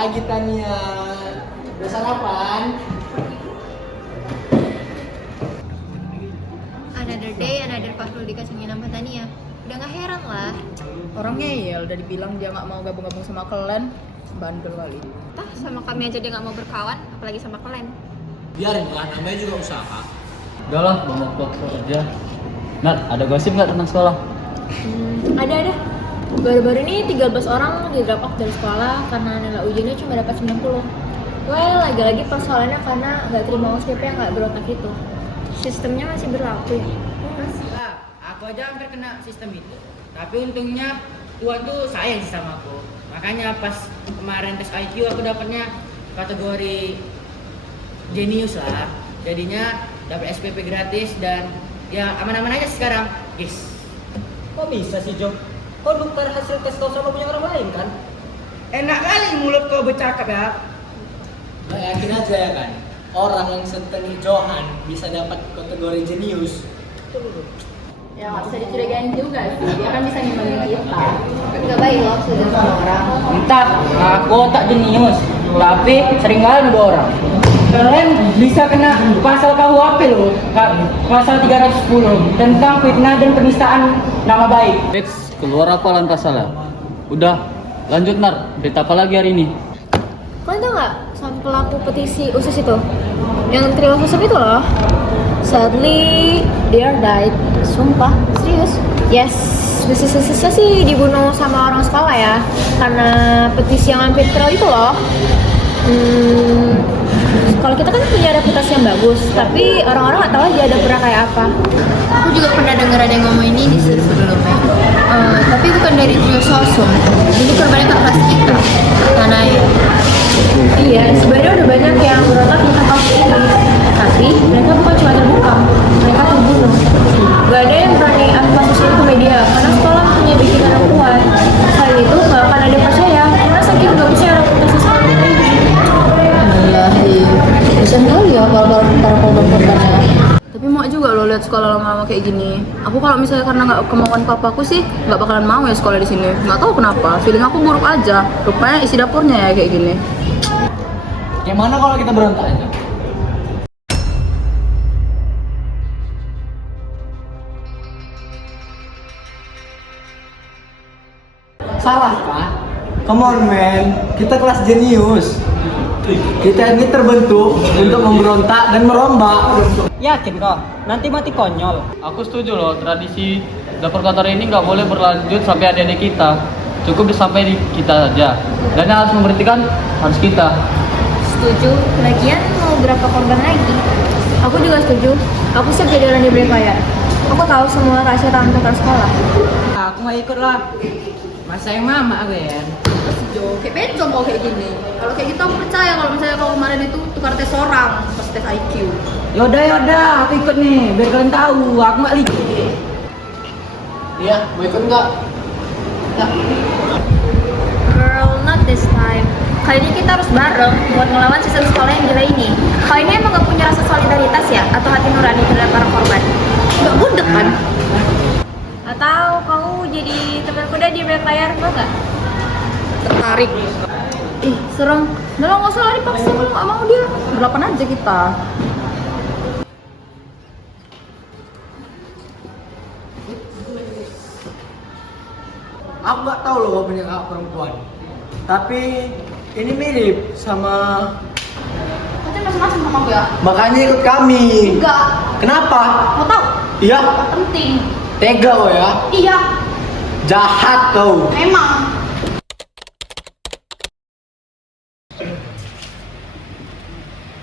pagi Tania. Udah sarapan? Another day, another Fafrul dikasih nama Tania. Udah gak heran lah. Orang ngeyel, udah dibilang dia gak mau gabung-gabung sama kalian. Bandel kali. Tah, sama kami aja dia gak mau berkawan, apalagi sama kalian. Biarin lah, namanya juga usaha. Udah lah, banyak waktu aja. Nat, ada gosip nggak tentang sekolah? Ada. Baru-baru ini 13 orang di drop out dari sekolah karena nilai ujiannya cuma dapat 90. Well, lagi-lagi persoalannya karena nggak terima USPP yang nggak berotak itu. Sistemnya masih berlaku ya. Lah, aku aja hampir kena sistem itu. Tapi untungnya Tuhan tuh sayang sih sama aku. Makanya pas kemarin tes IQ aku dapatnya kategori jenius lah. Jadinya dapat SPP gratis dan ya aman-aman aja sekarang, guys. Kok bisa sih Jo? Kau nukar hasil tes kau sama punya orang lain kan? Enak kali mulut kau bercakap ya. Nah, yakin aja ya kan? Orang yang setengah Johan bisa dapat kategori jenius. Ya nggak bisa dicurigain juga sih, dia kan bisa ngimbangin kita. Nggak baik loh sudah sama orang. Entah, aku tak jenius, tapi sering kali nuduh orang. Kalian bisa kena pasal KUHP loh, pasal 310 tentang fitnah dan penistaan nama baik. Fix, keluar hafalan pasalnya. Udah, lanjut Nar. Berita apa lagi hari ini? Kalian tau nggak sama pelaku petisi USIS itu? Yang terima susah itu loh. Sadly, they are died. Sumpah, serius. Yes, USIS sih dibunuh sama orang sekolah ya. Karena petisi yang hampir viral itu loh. Kalau kita kan punya reputasi yang bagus, tapi orang-orang nggak tahu aja ada pernah kayak apa. Aku juga pernah dengar ada yang ngomong ini di sebelumnya. Tapi bukan dari trio sosum. Ini korbannya ke kelas kita, Tanaya. Iya, sebenarnya udah banyak yang berontak tentang kasus ini. Tapi mereka bukan cuma terbukam, mereka terbunuh. Gak ada yang berani ambil kasus ini ke media, karena sekolah punya bikinan yang kuat. Selain itu, gak akan ada yang percaya, karena saking bagusnya reputasi sekolah ini. Bisa kali ya kalau para korban-korbannya. Tapi mau juga lo lihat sekolah lama-lama kayak gini. Aku kalau misalnya karena nggak kemauan papaku sih nggak bakalan mau ya sekolah di sini. Nggak tahu kenapa, feeling aku buruk aja. Rupanya isi dapurnya ya kayak gini. Gimana kalau kita berontak aja? Salah kah? Come on man, kita kelas jenius. Kita ini terbentuk untuk memberontak dan merombak. Yakin kok? Nanti mati konyol. Aku setuju loh, tradisi dapur kotor ini nggak boleh berlanjut sampai adik-adik kita. Cukup sampai di kita aja. Dan yang harus memberhentikan harus kita. Setuju. Lagian mau berapa korban lagi? Aku juga setuju. Aku siap jadi orang di Brevaya. Aku tahu semua rahasia tentang sekolah. Aku nggak ikut lah. Masa yang mama aku ya. Kayak bencong kalau kayak gini. Kalau kayak gitu aku percaya kalau misalnya kalau kemarin itu tukar tes orang pas tes IQ. Yaudah, aku ikut nih. Biar kalian tahu, aku nggak ikut. Iya, mau ikut nggak? Girl, not this time. Kali ini kita harus bareng buat ngelawan sistem sekolah yang gila ini. Kalau ini emang gak punya rasa solidaritas ya? Atau hati nurani terhadap para korban? Gak budek kan? Atau kamu jadi teman kuda di belakang layar, mau gak? Tertarik. Ih, serem. Nah, nggak usah dipaksa kalau nggak mau dia. Berdelapan aja kita. Aku nggak tahu loh punya kakak perempuan. Tapi ini mirip sama. Nanti masing-masing sama gue ya? Makanya ikut kami. Enggak. Kenapa? Mau tau? Iya. Penting. Tega lo ya. Iya. Jahat kau. Memang.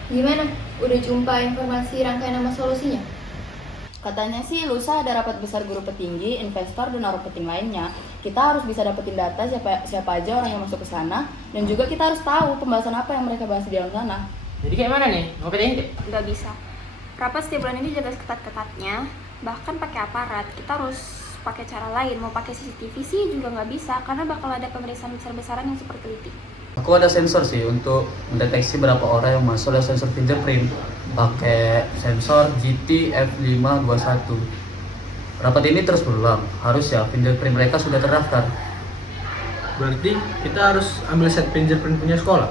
Gimana? Udah jumpa informasi rangkaian nama solusinya? Katanya sih lusa ada rapat besar guru petinggi, investor, dan orang penting lainnya. Kita harus bisa dapetin data siapa aja orang yang masuk ke sana, dan juga kita harus tahu pembahasan apa yang mereka bahas di dalam sana. Jadi kayak mana nih? Mau kita intip? Nggak bisa. Rapat setiap bulan ini dijaga ketat-ketatnya, bahkan pakai aparat. Kita harus pakai cara lain. Mau pakai CCTV sih juga nggak bisa, karena bakal ada pemeriksaan besar-besaran yang super teliti. Aku ada sensor sih untuk mendeteksi berapa orang yang masuk, ada sensor fingerprint pakai sensor GT F521. Rapat ini terus berulang, harus ya fingerprint mereka sudah terdaftar. Berarti kita harus ambil set fingerprint punya sekolah.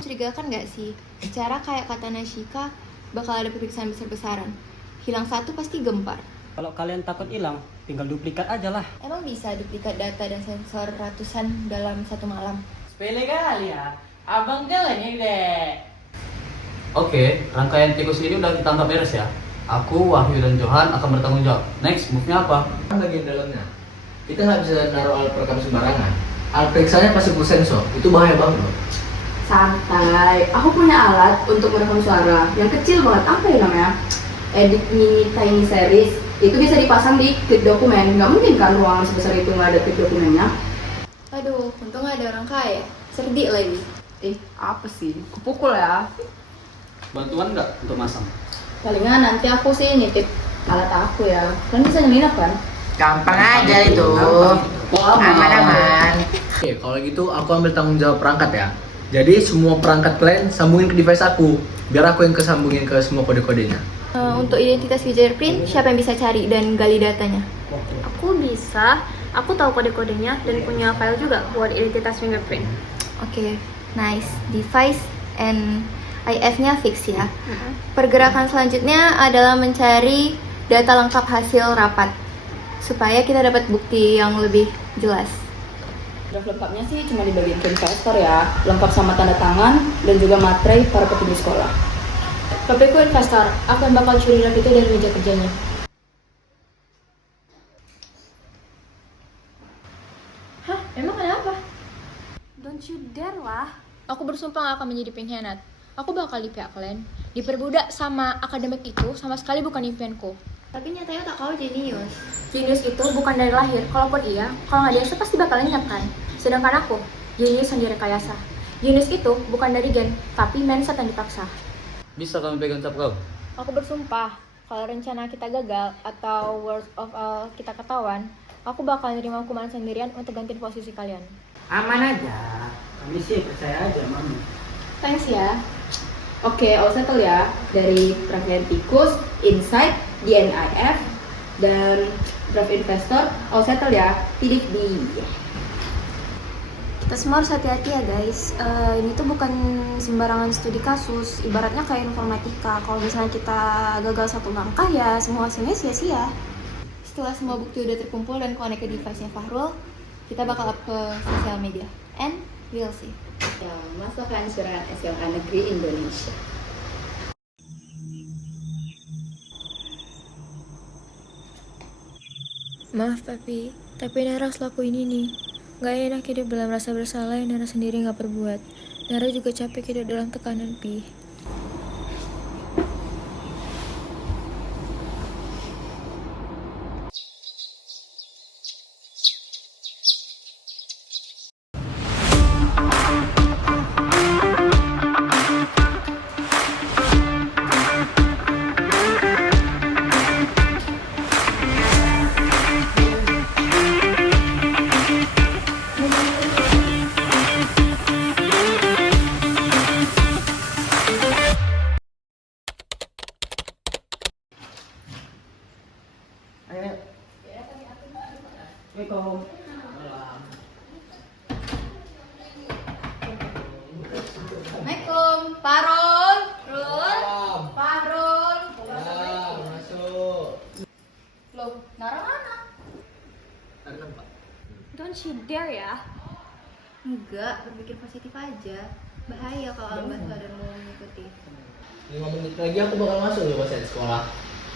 Mencurigakan nggak sih? Secara kayak kata Nashika, bakal ada pemeriksaan besar-besaran. Hilang satu pasti gempar. Kalau kalian takut hilang, tinggal duplikat aja lah. Emang bisa duplikat data dan sensor ratusan dalam satu malam? Sepele kali ya. Abang jalannya deh. Oke, rangkaian tikus ini udah kita anggap beres ya. Aku, Wahyu, dan Johan akan bertanggung jawab. Next, move-nya apa? Kan bagian dalamnya. Kita nggak bisa naruh alat perekam sembarangan. Alat periksanya pasti full sensor. Itu bahaya banget loh. Santai, aku punya alat untuk merekam suara yang kecil banget, apa ya namanya? Edit mini tiny series. Itu bisa dipasang di klip dokumen. Nggak mungkin kan ruangan sebesar itu nggak ada klip dokumennya. Aduh, untung nggak ada orang kaya. Cerdik lagi. Apa sih? Kupukul ya. Bantuan nggak untuk masang? Palingan nanti aku sih nitip alat aku ya. Kalian bisa nyelinap kan? Gampang aja itu. Aman-aman. Oke, kalau gitu aku ambil tanggung jawab perangkat ya. Jadi semua perangkat kalian sambungin ke device aku. Biar aku yang kesambungin ke semua kode-kodenya. Untuk identitas fingerprint, siapa yang bisa cari dan gali datanya? Aku bisa, aku tahu kode-kodenya dan punya file juga buat identitas fingerprint. Oke, nice. Device and IF-nya fix ya. Pergerakan selanjutnya adalah mencari data lengkap hasil rapat supaya kita dapat bukti yang lebih jelas. Draft lengkapnya sih cuma di bagian ke investor ya. Lengkap sama tanda tangan dan juga materai para petinggi sekolah. Tapi aku investor, aku yang bakal curi draft itu dari meja kerjanya. Hah? Emang kenapa? Don't you dare lah. Aku bersumpah gak akan menjadi pengkhianat. Aku bakal di pihak kalian. Diperbudak sama akademik itu sama sekali bukan impianku. Tapi nyatanya tak kau jenius. Jenius itu bukan dari lahir, kalaupun iya, kalau nggak biasa pasti bakal lenyap kan. Sedangkan aku, jenius yang direkayasa. Jenius itu bukan dari gen, tapi mindset yang dipaksa. Bisa kami pegang cap kau? Aku bersumpah, kalau rencana kita gagal atau worst of all kita ketahuan, aku bakal nerima hukuman sendirian untuk gantiin posisi kalian. Aman aja. Kami sih percaya aja, Mami. Thanks ya. Oke, all settle ya. Dari rangkaian tikus, insight, DNIF, dan draft investor, all settle ya. Tidik di. Kita semua harus hati-hati ya guys. Ini tuh bukan sembarangan studi kasus. Ibaratnya kayak informatika. Kalau misalnya kita gagal satu langkah ya semua hasilnya sia-sia. Setelah semua bukti udah terkumpul dan connect ke device-nya Fahrul, kita bakal up ke sosial media. And we'll see. Yang masukkan surat SMA Negeri Indonesia. Maaf papi, tapi Nara harus lakuin ini. Gak enak hidup dalam rasa bersalah yang Nara sendiri gak perbuat. Nara juga capek hidup dalam tekanan pi. Assalamualaikum, Farul, Rul, Fahrul. Masuk. Loh, Nara mana? Don't you dare ya. Enggak, berpikir positif aja. Bahaya kalau lambat dan mau mengikuti. 5 menit lagi aku bakal masuk loh pas di sekolah.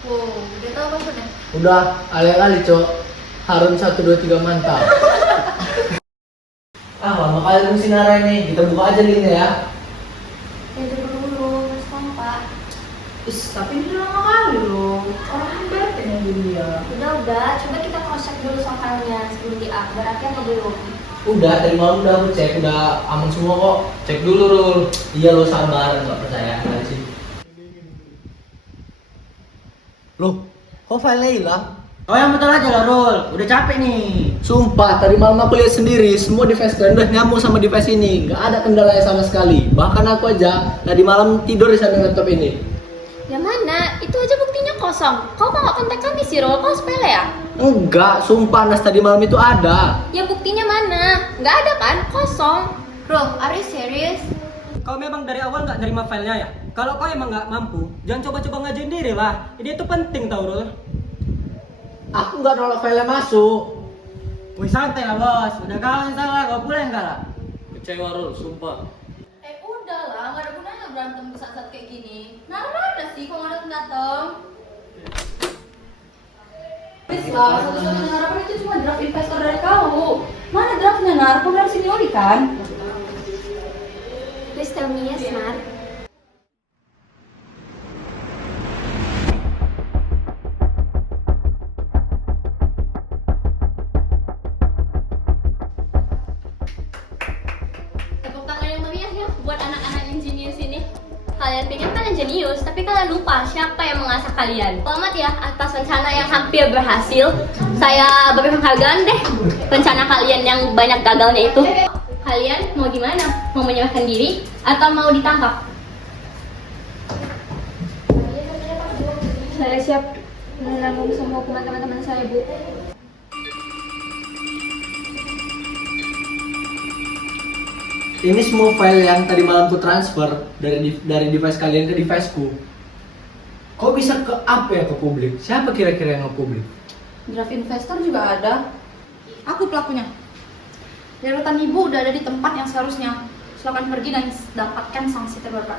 Wow, udah tau passwordnya? Udah, alih-alih cok. Harun 1, 2, 3 mantap. Lama kali nunggu si Nara ini. Kita buka aja linknya ya. Ya dulu, mas kompak. Tapi ini udah lama kali loh. Orang kan bete yang dia. Udah, coba kita cross check dulu soal filenya sebelum di-up. Berarti apa belum? Udah, tadi malam udah aku cek, udah aman semua kok. Cek dulu, Rul. Iya lo sabar, nggak percaya nggak sih? Loh, kok filenya hilang? Oh yang betul aja lah Rul. Udah capek nih. Sumpah, tadi malam aku lihat sendiri, semua device kalian udah nyambung sama device ini. Nggak ada kendalanya sama sekali. Bahkan aku aja tadi malam tidur di samping laptop ini. Ya mana? Itu aja buktinya kosong. Kau kok nggak kontak kami sih, Rol? Kau sepele ya? Enggak, sumpah Nas tadi malam itu ada. Ya buktinya mana? Nggak ada kan? Kosong. Bro, are you serious? Kau memang dari awal nggak nerima filenya ya? Kalau kau emang nggak mampu, jangan coba-coba ngajuin diri lah. Ini itu penting tau, Rul. Aku nggak nolak filenya masuk. Wih santai lah bos, udah kau yang salah, kau pula yang kalah. Kecewa Rul, sumpah. Udahlah, nggak ada gunanya berantem saat-saat kayak gini. Nara mana sih kalau nggak datang? Please lah, satu-satunya harapan itu cuma draft investor dari kau. Mana draftnya, Nar? Kau dari seniori kan? Please tell me yes, Nar. Tepuk tangan yang meriah ya buat anak-anak yang jenius ini. Kalian pikir kalian jenius, tapi kalian lupa siapa yang mengasah kalian. Selamat ya atas rencana yang hampir berhasil. Saya beri penghargaan deh rencana kalian yang banyak gagalnya itu. Kalian mau gimana? Mau menyerahkan diri atau mau ditangkap? Saya siap menanggung semua hukuman teman-teman saya, Bu. Ini semua file yang tadi malam ku transfer dari device kalian ke deviceku. Kok bisa ke apa ya ke publik? Siapa kira-kira yang nge-publik? Draft investor juga ada. Aku pelakunya. Deretan ibu udah ada di tempat yang seharusnya. Silakan pergi dan dapatkan sanksi terberat.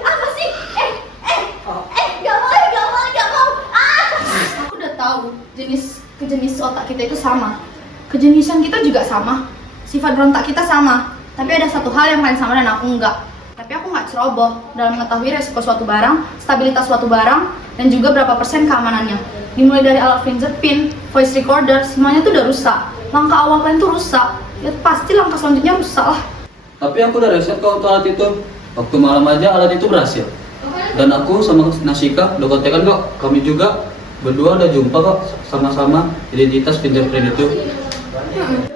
Apa sih? Gak mau. Aku udah tahu kejenis otak kita itu sama. Kejeniusan kita juga sama. Sifat berontak kita sama. Tapi ada satu hal yang paling sama dan aku enggak. Tapi aku nggak ceroboh dalam mengetahui resiko suatu barang, stabilitas suatu barang, dan juga berapa persen keamanannya. Dimulai dari alat fingerprint, voice recorder, semuanya tuh udah rusak. Langkah awal kalian tuh rusak, ya pasti langkah selanjutnya rusak lah. Tapi aku udah riset kok untuk alat itu. Waktu malam aja alat itu berhasil. Dan aku sama Nasika udah kontekan kok. Kami juga berdua udah jumpa kok sama-sama identitas fingerprint itu.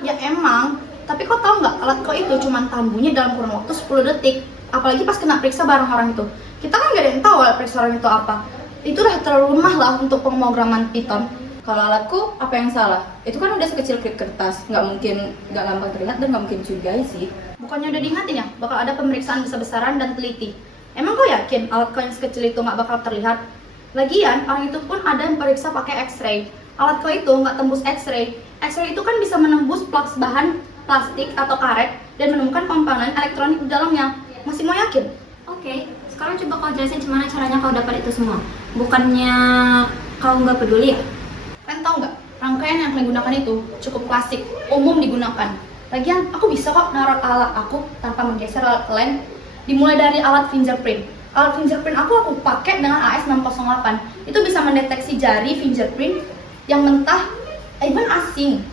Ya emang, tapi kau tahu nggak alat kau itu cuma tahan bunyi dalam kurun waktu 10 detik. Apalagi pas kena periksa barang orang itu. Kita kan nggak ada yang tahu alat periksa orang itu apa. Itu udah terlalu lemah lah untuk pemrograman Python. Kalau alatku, apa yang salah? Itu kan udah sekecil klip kertas, nggak gampang terlihat dan nggak mungkin curigai sih. Bukannya udah diingatin ya, bakal ada pemeriksaan besar-besaran dan teliti. Emang kau yakin alat kau yang sekecil itu nggak bakal terlihat? Lagian, orang itu pun ada yang periksa pakai X-ray. Alat kau itu nggak tembus X-ray. X-ray itu kan bisa menembus plaks bahan plastik atau karet dan menemukan komponen elektronik di dalamnya. Masih mau yakin? Oke, sekarang coba kau jelasin gimana caranya kau dapat itu semua. Bukannya kau nggak peduli ya? Kalian tahu nggak, rangkaian yang kalian gunakan itu cukup klasik, umum digunakan. Lagian, aku bisa kok naruh alat aku tanpa menggeser alat kalian. Dimulai dari alat fingerprint. Alat fingerprint aku pakai dengan AS608. Itu bisa mendeteksi jari fingerprint yang mentah, even asing.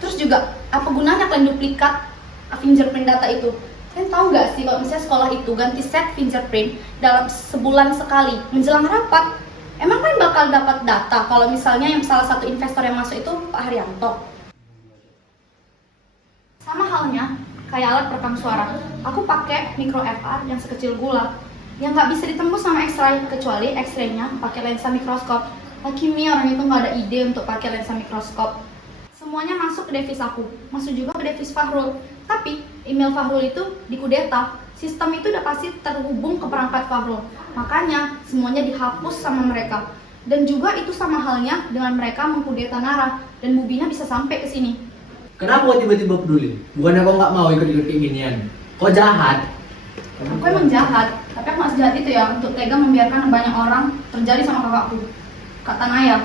Terus juga, apa gunanya kalian duplikat fingerprint data itu? Kalian tahu nggak sih kalau misalnya sekolah itu ganti set fingerprint dalam sebulan sekali menjelang rapat, emang kalian bakal dapat data kalau misalnya yang salah satu investor yang masuk itu Pak Haryanto? Sama halnya kayak alat perekam suara, aku pakai micro FR yang sekecil gula yang nggak bisa ditembus sama X-ray kecuali X-ray-nya pakai lensa mikroskop. Hakimi orang itu nggak ada ide untuk pakai lensa mikroskop. Semuanya masuk ke device aku, masuk juga ke device Fahrul. Tapi email Fahrul itu dikudeta. Sistem itu udah pasti terhubung ke perangkat Fahrul. Makanya semuanya dihapus sama mereka. Dan juga itu sama halnya dengan mereka mengkudeta Nara dan Bubina bisa sampai ke sini. Kenapa kau tiba-tiba peduli? Bukannya kau nggak mau ikut-ikut kayak ginian? Kau jahat. Aku emang jahat, tapi aku nggak sejahat itu ya untuk tega membiarkan banyak orang terjadi sama kakakku, Kak Tanaya.